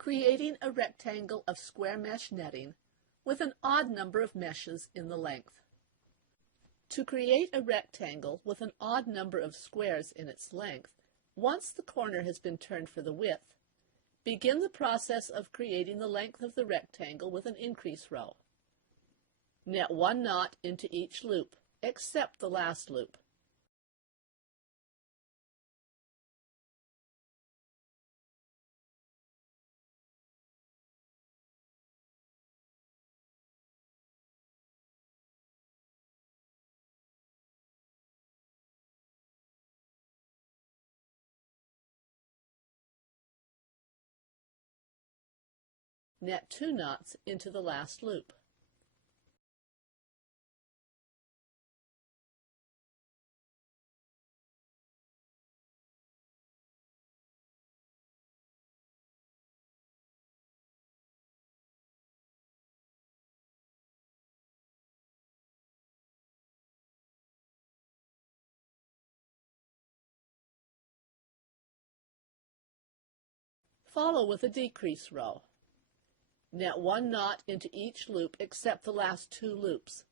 Creating a rectangle of square mesh netting with an odd number of meshes in the length. To create a rectangle with an odd number of squares in its length, once the corner has been turned for the width, begin the process of creating the length of the rectangle with an increase row. Net one knot into each loop, except the last loop. Net two knots into the last loop. Follow with a decrease row. Net one knot into each loop except the last two loops.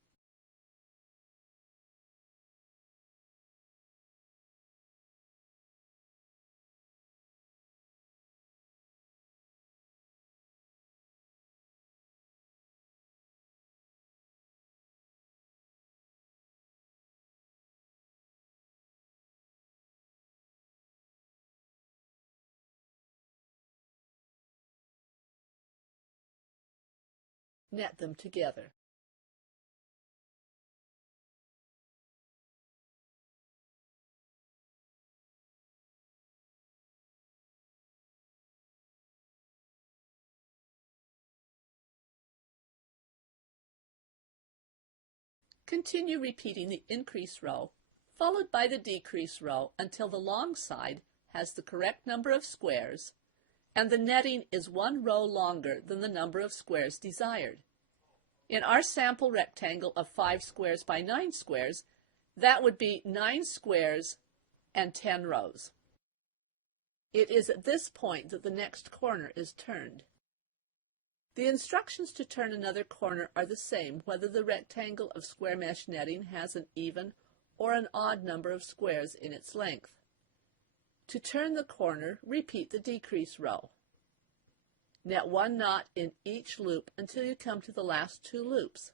Net them together. Continue repeating the increase row, followed by the decrease row until the long side has the correct number of squares and the netting is one row longer than the number of squares desired. In our sample rectangle of 5 squares by 9 squares, that would be 9 squares and 10 rows. It is at this point that the next corner is turned. The instructions to turn another corner are the same whether the rectangle of square mesh netting has an even or an odd number of squares in its length. To turn the corner, repeat the decrease row. Net one knot in each loop until you come to the last two loops.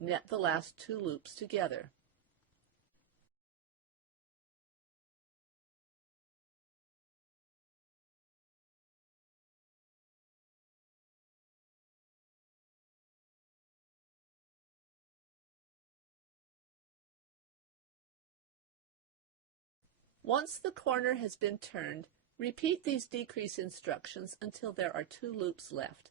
Net the last two loops together. Once the corner has been turned, repeat these decrease instructions until there are two loops left.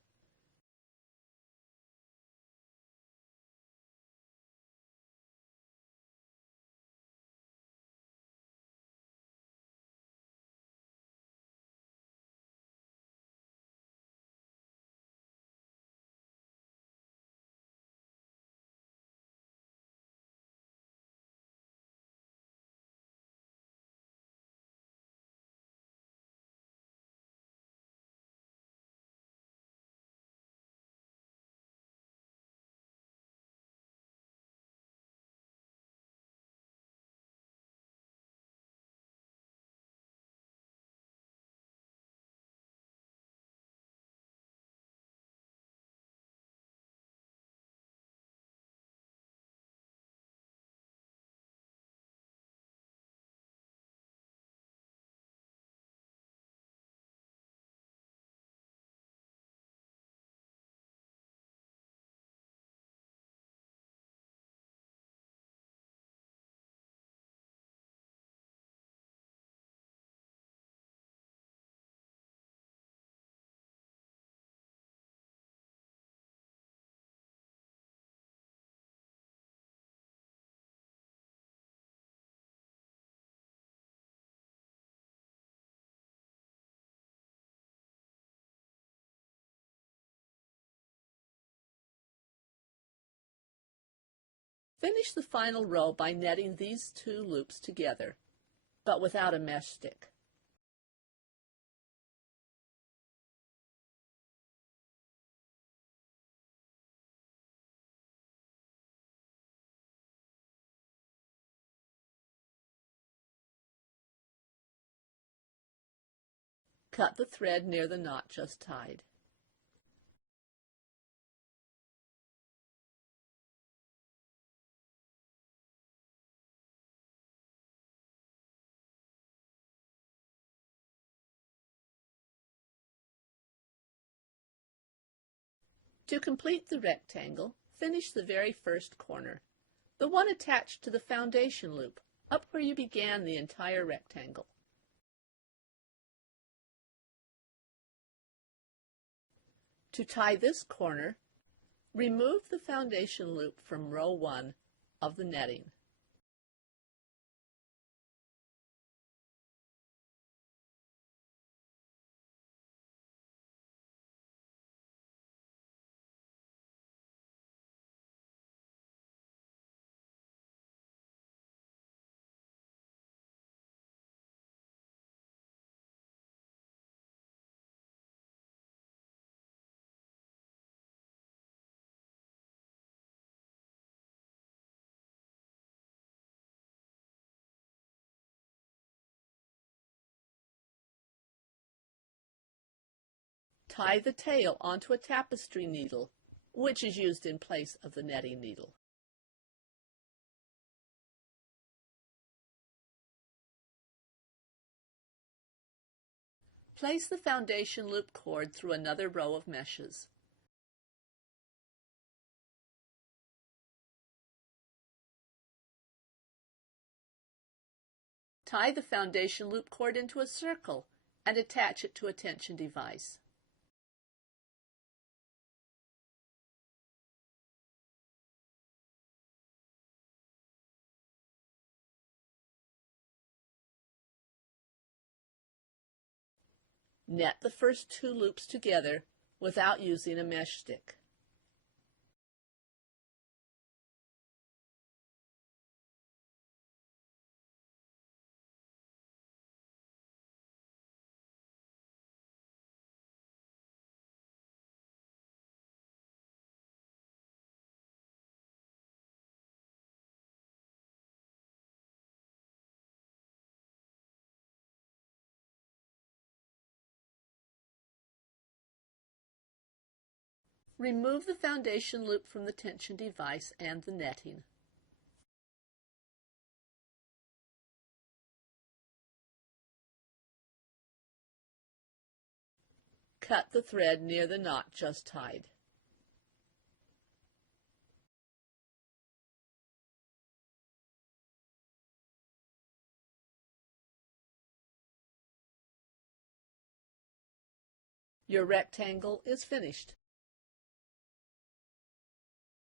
Finish the final row by netting these two loops together, but without a mesh stick. Cut the thread near the knot just tied. To complete the rectangle, finish the very first corner, the one attached to the foundation loop, up where you began the entire rectangle. To tie this corner, remove the foundation loop from row 1 of the netting. Tie the tail onto a tapestry needle, which is used in place of the netting needle. Place the foundation loop cord through another row of meshes. Tie the foundation loop cord into a circle and attach it to a tension device. Net the first two loops together without using a mesh stick. Remove the foundation loop from the tension device and the netting. Cut the thread near the knot just tied. Your rectangle is finished.